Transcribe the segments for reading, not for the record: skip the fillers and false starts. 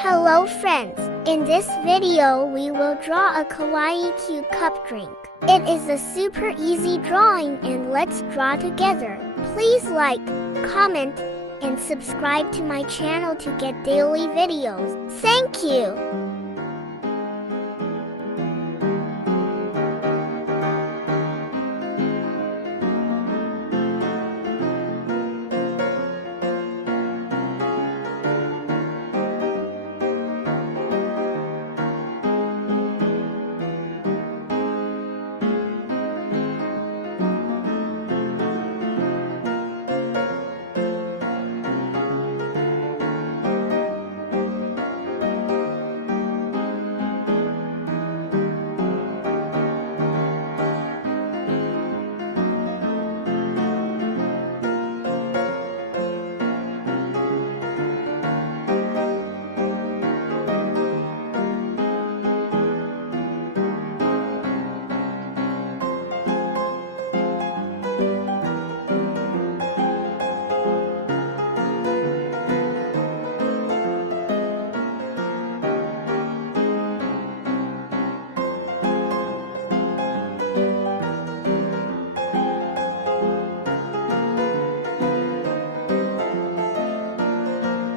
Hello friends, in this video we will draw a kawaii cute cup drink. It is a super easy drawing and let's draw together. Please like, comment, and subscribe to my channel to get daily videos. Thank you!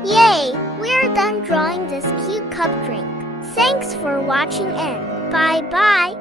Yay! We're done drawing this cute cup drink. Thanks for watching and bye-bye!